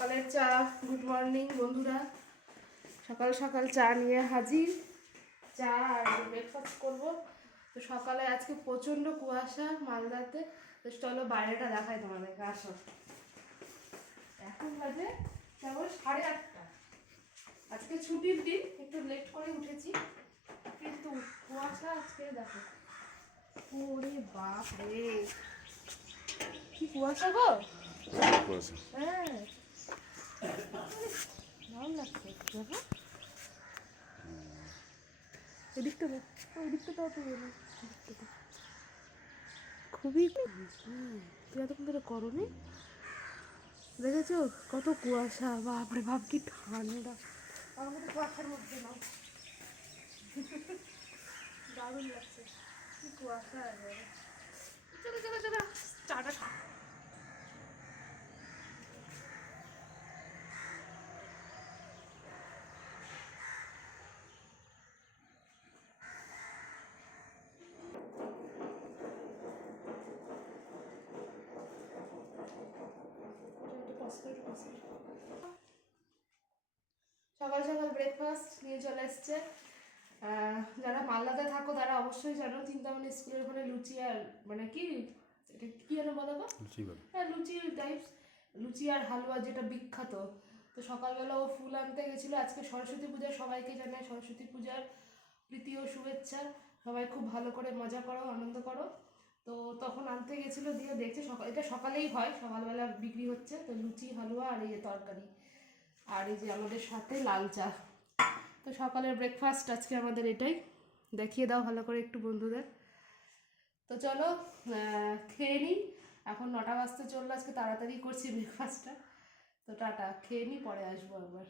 সকালের চা। Good morning বন্ধুরা, সকাল সকাল চা নিয়ে হাজির। চা আর ব্রেকফাস্ট করবো। তো সকালে আজকে প্রচণ্ড কুয়াশা মালদাতে। তো চলো বাইরেটা দেখাই তোমাদেরকে, আসো। এখন বাজে কেবল 8:30। আজকে ছুটির দিন, একটু লেট করে উঠেছি, কিন্তু কুয়াশা আজকে দেখো। ওরে বাপ রে, কি কুয়াশা গো! হ্যাঁ, দারুণ লাগছে। দেখো এদিকটা, ওই দিকটা তো অত গেল, খুবই এরকম করে করনি। দেখেছো কত কুয়াশা, বাপরে বাপ কি ঠান্ডা। আমার মধ্যে কুয়াশার মধ্যে নাও, দারুণ লাগছে, কি কুয়াশা। চলো চলো চলো, চাটা খা। সকাল সকাল ব্রেকফাস্ট নিয়ে চলে এসছে। যারা মালদাতে থাকো তারা অবশ্যই জানো, চিন্তামণি স্কুলের ওখানে লুচি আর মানে কি, এটা কি যেন বলো তো, হ্যাঁ লুচি টাইপস, লুচি আর হালুয়া যেটা বিখ্যাত। তো সকালবেলা ও ফুল আনতে গেছিলো। আজকে সরস্বতী পূজা, সবাইকে জানাই সরস্বতী পূজার প্রীতি ও শুভেচ্ছা। সবাই খুব ভালো করে মজা করো, আনন্দ করো। তো তখন আনতে গেছিলো, দিয়ে দেখছে সকাল, এটা সকালেই হয়, সকালবেলা বিক্রি হচ্ছে। তো লুচি হালুয়া আর এই তরকারি, আর এই যে আমাদের সাথে লাল চা। তো সকালের ব্রেকফাস্ট আজকে আমাদের এটাই। দেখিয়ে দাও ভালো করে একটু বন্ধুদের। তো চলো খেয়ে নিই। এখন 9টা বাজতে চললো, আজকে তাড়াতাড়ি করছি ব্রেকফাস্টটা। তো টাটা, খেয়ে নিই, পরে আসবো একবার।